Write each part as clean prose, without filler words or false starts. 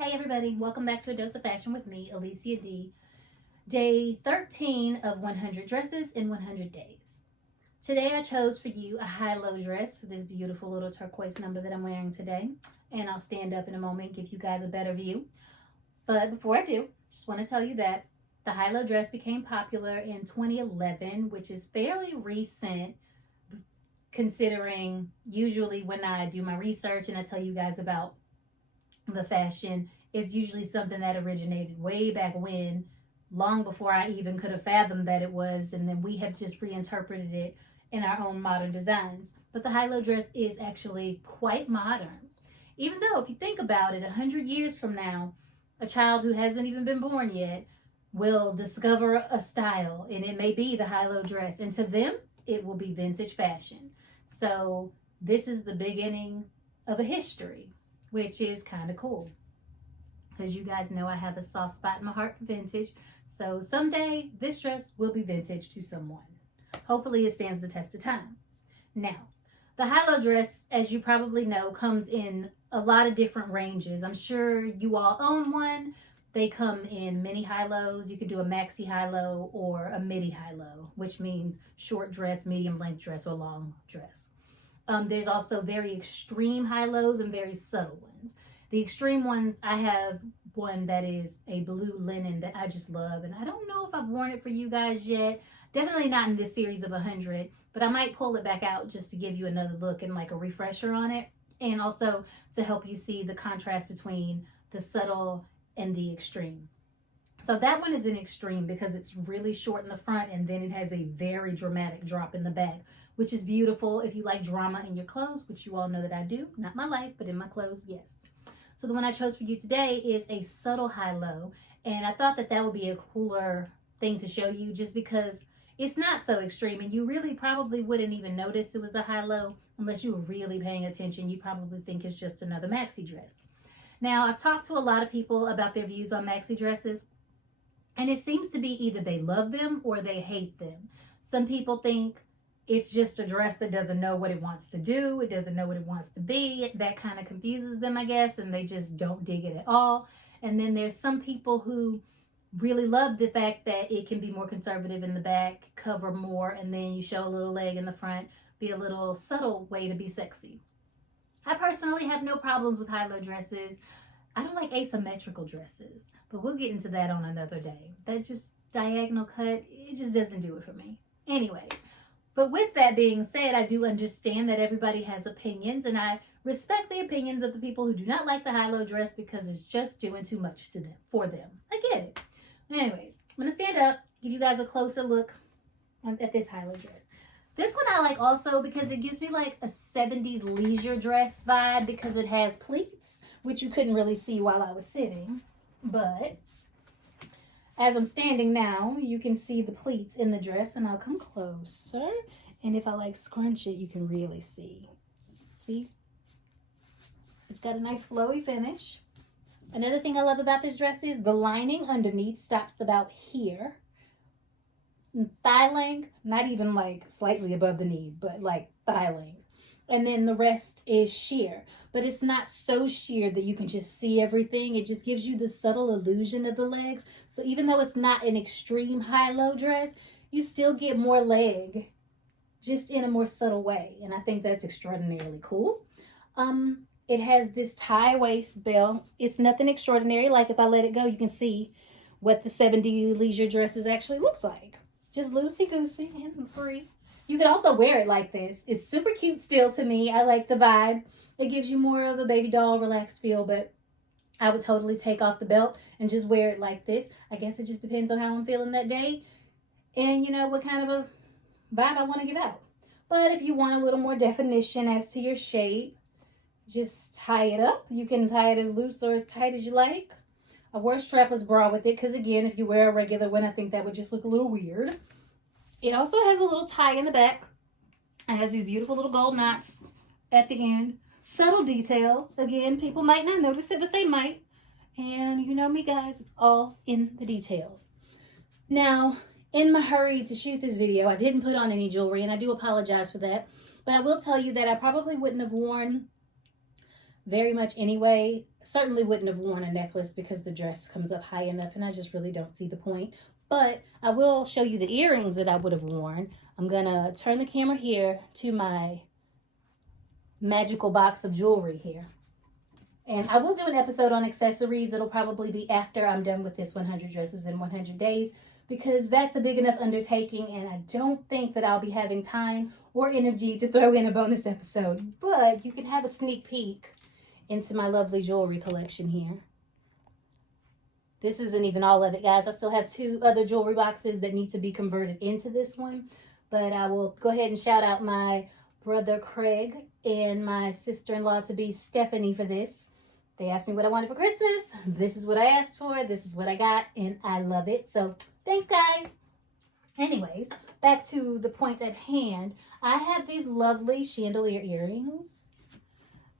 Hey everybody, welcome back to A Dose of Fashion with me, Alicia D. Day 13 of 100 Dresses in 100 Days. Today I chose for you a high-low dress, this beautiful little turquoise number that I'm wearing today. And I'll stand up in a moment and give you guys a better view. But before I do, just want to tell you that the high-low dress became popular in 2011, which is fairly recent considering usually when I do my research and I tell you guys about the fashion, it's usually something that originated way back when, long before I even could have fathomed that it was, and then we have just reinterpreted it in our own modern designs. But the high-low dress is actually quite modern. Even though, if you think about it, 100 years from now, a child who hasn't even been born yet will discover a style, and it may be the high-low dress, and to them, it will be vintage fashion. So this is the beginning of a history, which is kind of cool. As you guys know, I have a soft spot in my heart for vintage. So someday this dress will be vintage to someone. Hopefully it stands the test of time. Now, the high-low dress, as you probably know, comes in a lot of different ranges. I'm sure you all own one. They come in mini high-lows. You could do a maxi high-low or a midi high-low, which means short dress, medium length dress, or long dress. There's also very extreme high-lows and very subtle ones. The extreme ones, I have one that is a blue linen that I just love. And I don't know if I've worn it for you guys yet. Definitely not in this series of 100. But I might pull it back out just to give you another look and like a refresher on it. And also to help you see the contrast between the subtle and the extreme. So that one is an extreme because it's really short in the front and then it has a very dramatic drop in the back, which is beautiful if you like drama in your clothes, which you all know that I do. Not my life, but in my clothes, yes. So the one I chose for you today is a subtle high-low. And I thought that that would be a cooler thing to show you just because it's not so extreme. And you really probably wouldn't even notice it was a high-low unless you were really paying attention. You probably think it's just another maxi dress. Now, I've talked to a lot of people about their views on maxi dresses. And it seems to be either they love them or they hate them. Some people think it's just a dress that doesn't know what it wants to do. It doesn't know what it wants to be. That kind of confuses them, I guess, and they just don't dig it at all. And then there's some people who really love the fact that it can be more conservative in the back, cover more, and then you show a little leg in the front, be a little subtle way to be sexy. I personally have no problems with high-low dresses. I don't like asymmetrical dresses, but we'll get into that on another day. That just diagonal cut, it just doesn't do it for me. Anyways, but with that being said, I do understand that everybody has opinions, and I respect the opinions of the people who do not like the high-low dress because it's just doing too much to them for them. I get it. Anyways, I'm going to stand up, give you guys a closer look at this high-low dress. This one I like also because it gives me like a 70s leisure dress vibe because it has pleats, which you couldn't really see while I was sitting. But as I'm standing now, you can see the pleats in the dress, and I'll come closer. And if I like scrunch it, you can really see. See? It's got a nice flowy finish. Another thing I love about this dress is the lining underneath stops about here. Thigh length, not even like slightly above the knee, but like thigh length. And then the rest is sheer, but it's not so sheer that you can just see everything. It just gives you the subtle illusion of the legs. So even though it's not an extreme high-low dress, you still get more leg just in a more subtle way. And I think that's extraordinarily cool. It has this tie waist belt. It's nothing extraordinary. Like if I let it go, you can see what the 70s leisure dresses actually looks like. Just loosey-goosey and free. You can also wear it like this. It's super cute still to me. I like the vibe. It gives you more of a baby doll relaxed feel, but I would totally take off the belt and just wear it like this. I guess it just depends on how I'm feeling that day and, you know, what kind of a vibe I want to give out. But if you want a little more definition as to your shape, just tie it up. You can tie it as loose or as tight as you like. I wear a strapless bra with it because, again, if you wear a regular one, I think that would just look a little weird. It also has a little tie in the back. It has these beautiful little gold knots at the end. Subtle detail. Again, people might not notice it, but they might. And you know me, guys, it's all in the details. Now, in my hurry to shoot this video, I didn't put on any jewelry, and I do apologize for that. But I will tell you that I probably wouldn't have worn very much anyway. Certainly wouldn't have worn a necklace because the dress comes up high enough and I just really don't see the point. But I will show you the earrings that I would have worn. I'm gonna turn the camera here to my magical box of jewelry here. And I will do an episode on accessories. It'll probably be after I'm done with this 100 dresses in 100 days because that's a big enough undertaking and I don't think that I'll be having time or energy to throw in a bonus episode. But you can have a sneak peek into my lovely jewelry collection here. This isn't even all of it, guys. I still have 2 other jewelry boxes that need to be converted into this one. But I will go ahead and shout out my brother Craig and my sister-in-law to be Stephanie for this. They asked me what I wanted for Christmas. This is what I asked for. This is what I got, and I love it. So thanks, guys. Anyways, back to the point at hand. I have these lovely chandelier earrings.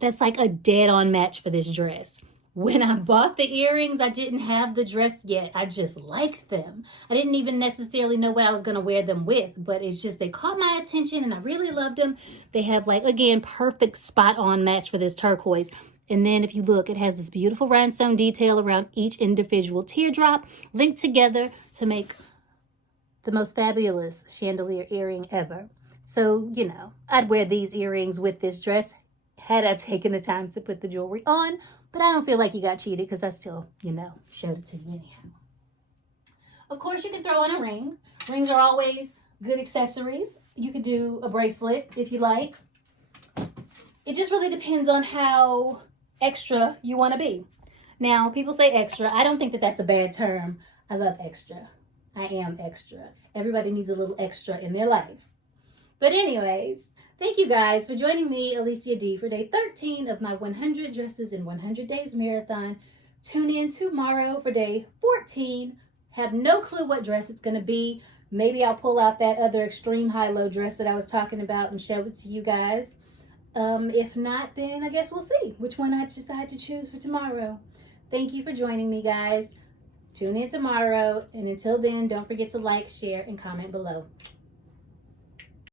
That's like a dead-on match for this dress. When I bought the earrings, I didn't have the dress yet. I just liked them. I didn't even necessarily know what I was going to wear them with, but it's just they caught my attention and I really loved them. They have like, again, perfect spot-on match for this turquoise. And then if you look, it has this beautiful rhinestone detail around each individual teardrop linked together to make the most fabulous chandelier earring ever. So, you know, I'd wear these earrings with this dress had I taken the time to put the jewelry on. But I don't feel like you got cheated because I still, you know, showed it to you anyhow. Of course, you can throw in a ring. Rings are always good accessories. You could do a bracelet if you like. It just really depends on how extra you want to be. Now, people say extra. I don't think that that's a bad term. I love extra. I am extra. Everybody needs a little extra in their life. But anyways, thank you guys for joining me, Alicia D, for day 13 of my 100 Dresses in 100 Days marathon. Tune in tomorrow for day 14. Have no clue what dress it's going to be. Maybe I'll pull out that other extreme high-low dress that I was talking about and show it to you guys. If not, then I guess we'll see which one I decide to choose for tomorrow. Thank you for joining me, guys. Tune in tomorrow. And until then, don't forget to like, share, and comment below.